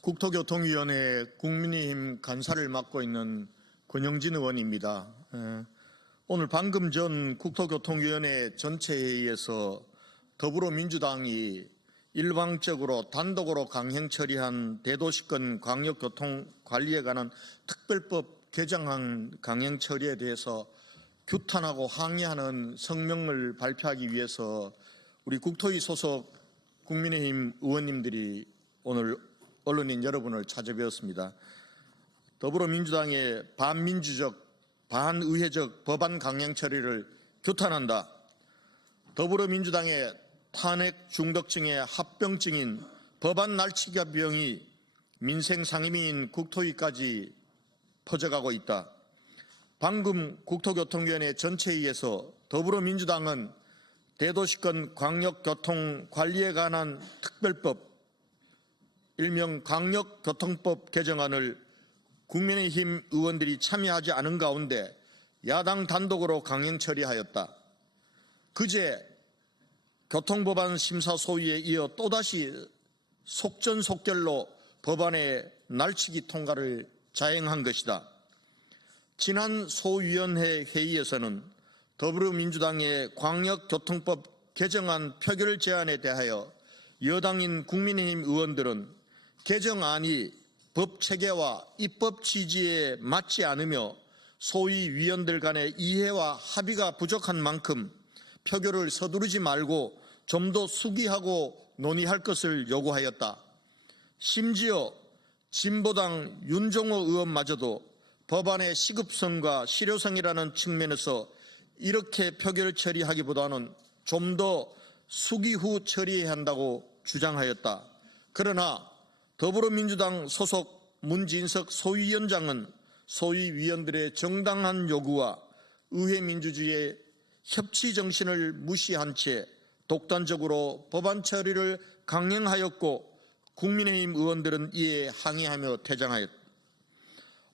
국토교통위원회 국민의힘 간사를 맡고 있는 권영진 의원입니다. 오늘 방금 전 국토교통위원회 전체 회의에서 더불어민주당이 일방적으로 단독으로 강행 처리한 대도시권 광역교통관리에 관한 특별법 개정안 강행 처리에 대해서 규탄하고 항의하는 성명을 발표하기 위해서 우리 국토위 소속 국민의힘 의원님들이 오늘 언론인 여러분을 찾아뵈었습니다. 더불어민주당의 반민주적, 반의회적 법안 강행 처리를 규탄한다. 더불어민주당의 탄핵 중독증의 합병증인 법안 날치기병이 민생 상임위인 국토위까지 퍼져가고 있다. 방금 국토교통위원회 전체회의에서 더불어민주당은 대도시권 광역교통관리에 관한 특별법, 일명 광역교통법 개정안을 국민의힘 의원들이 참여하지 않은 가운데 야당 단독으로 강행 처리하였다. 그제 교통법안 심사 소위에 이어 또다시 속전속결로 법안의 날치기 통과를 자행한 것이다. 지난 소위원회 회의에서는 더불어민주당의 광역교통법 개정안 표결 제안에 대하여 여당인 국민의힘 의원들은 개정안이 법 체계와 입법 취지에 맞지 않으며 소위 위원들 간의 이해와 합의가 부족한 만큼 표결을 서두르지 말고 좀 더 숙의하고 논의할 것을 요구하였다. 심지어 진보당 윤종호 의원마저도 법안의 시급성과 실효성이라는 측면에서 이렇게 표결 처리하기보다는 좀 더 숙의 후 처리해야 한다고 주장하였다. 그러나 더불어민주당 소속 문진석 소위원장은 소위위원들의 정당한 요구와 의회 민주주의의 협치 정신을 무시한 채 독단적으로 법안 처리를 강행하였고 국민의힘 의원들은 이에 항의하며 퇴장하였다.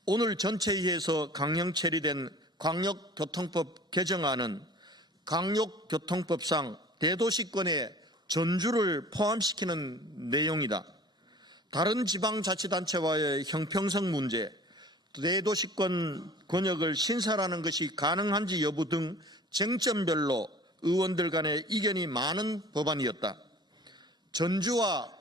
오늘 전체회의에서 강행 처리된 광역교통법 개정안은 광역교통법상 대도시권의 전주를 포함시키는 내용이다. 다른 지방자치단체와의 형평성 문제, 대도시권 권역을 신설하는 것이 가능한지 여부 등 쟁점별로 의원들 간의 이견이 많은 법안이었다. 전주와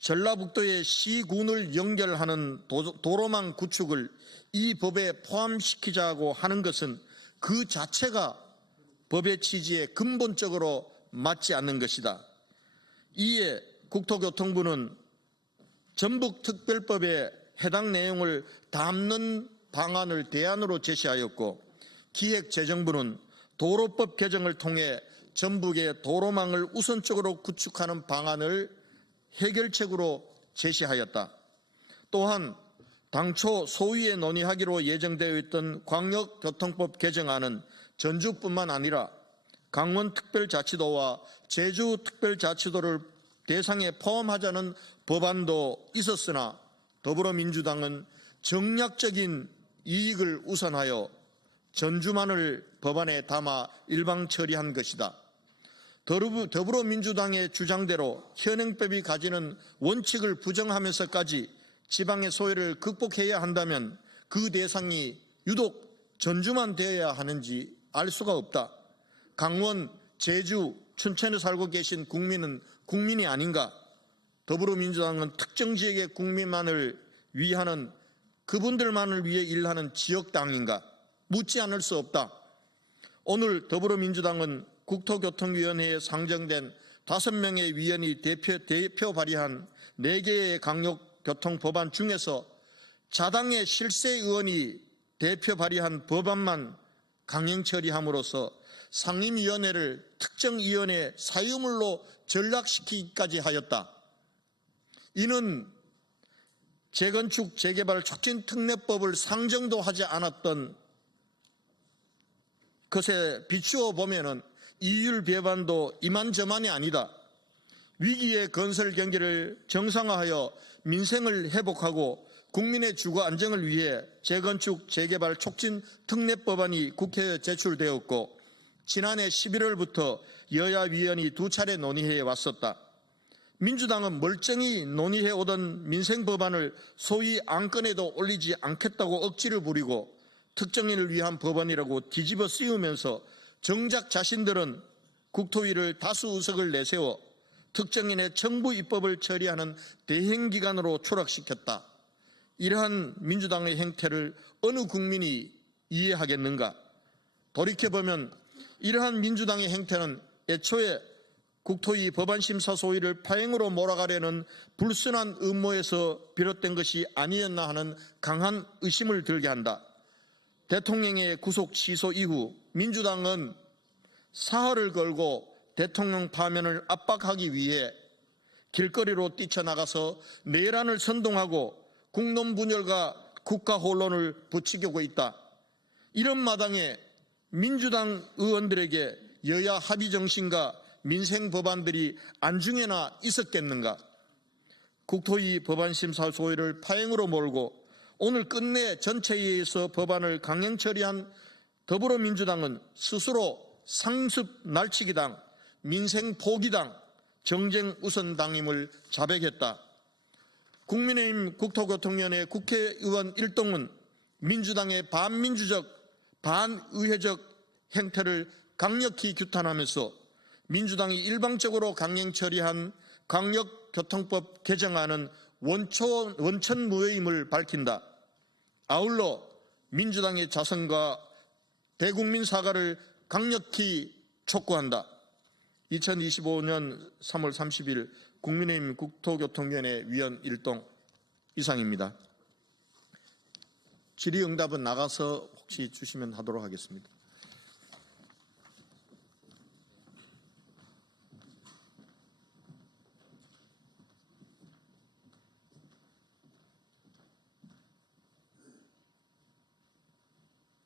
전라북도의 시군을 연결하는 도로망 구축을 이 법에 포함시키자고 하는 것은 그 자체가 법의 취지에 근본적으로 맞지 않는 것이다. 이에 국토교통부는 전북특별법에 해당 내용을 담는 방안을 대안으로 제시하였고 기획재정부는 도로법 개정을 통해 전북의 도로망을 우선적으로 구축하는 방안을 해결책으로 제시하였다. 또한 당초 소위에 논의하기로 예정되어 있던 광역교통법 개정안은 전주뿐만 아니라 강원특별자치도와 제주특별자치도를 대상에 포함하자는 법안도 있었으나 더불어민주당은 정략적인 이익을 우선하여 전주만을 법안에 담아 일방 처리한 것이다. 더불어민주당의 주장대로 현행법이 가지는 원칙을 부정하면서까지 지방의 소외를 극복해야 한다면 그 대상이 유독 전주만 되어야 하는지 알 수가 없다. 강원, 제주, 춘천에 살고 계신 국민은 국민이 아닌가? 더불어민주당은 특정 지역의 국민만을 위하는 그분들만을 위해 일하는 지역당인가? 묻지 않을 수 없다. 오늘 더불어민주당은 국토교통위원회에 상정된 5명의 위원이 대표 발의한 4개의 강역교통법안 중에서 자당의 실세 의원이 대표 발의한 법안만 강행 처리함으로써 상임위원회를 특정위원회 사유물로 전락시키기까지 하였다. 이는 재건축 재개발 촉진 특례법을 상정도 하지 않았던 것에 비추어 보면은 이율 배반도 이만저만이 아니다. 위기의 건설 경기를 정상화하여 민생을 회복하고 국민의 주거 안정을 위해 재건축 재개발 촉진 특례법안이 국회에 제출되었고 지난해 11월부터 여야 위원이 2차례 논의해 왔었다. 민주당은 멀쩡히 논의해 오던 민생 법안을 소위 안건에도 올리지 않겠다고 억지를 부리고 특정인을 위한 법안이라고 뒤집어 씌우면서 정작 자신들은 국토위를 다수 의석을 내세워 특정인의 정부 입법을 처리하는 대행기관으로 추락시켰다. 이러한 민주당의 행태를 어느 국민이 이해하겠는가? 돌이켜보면 이러한 민주당의 행태는 애초에 국토위 법안심사 소위를 파행으로 몰아가려는 불순한 음모에서 비롯된 것이 아니었나 하는 강한 의심을 들게 한다. 대통령의 구속 취소 이후 민주당은 사활을 걸고 대통령 파면을 압박하기 위해 길거리로 뛰쳐나가서 내란을 선동하고 국론 분열과 국가 혼란을 부추기고 있다. 이런 마당에 민주당 의원들에게 여야 합의 정신과 민생 법안들이 안중에나 있었겠는가? 국토위 법안심사 소위를 파행으로 몰고 오늘 끝내 전체회의에서 법안을 강행 처리한 더불어민주당은 스스로 상습 날치기당, 민생 포기당, 정쟁 우선당임을 자백했다. 국민의힘 국토교통위원회 국회의원 일동은 민주당의 반민주적, 반의회적 행태를 강력히 규탄하면서 민주당이 일방적으로 강행 처리한 강력교통법 개정안은 원천무효임을 밝힌다. 아울러 민주당의 자성과 대국민 사과를 강력히 촉구한다. 2025년 3월 30일 국민의힘 국토교통위원회 위원 일동 이상입니다. 질의응답은 나가서 혹시 주시면 하도록 하겠습니다.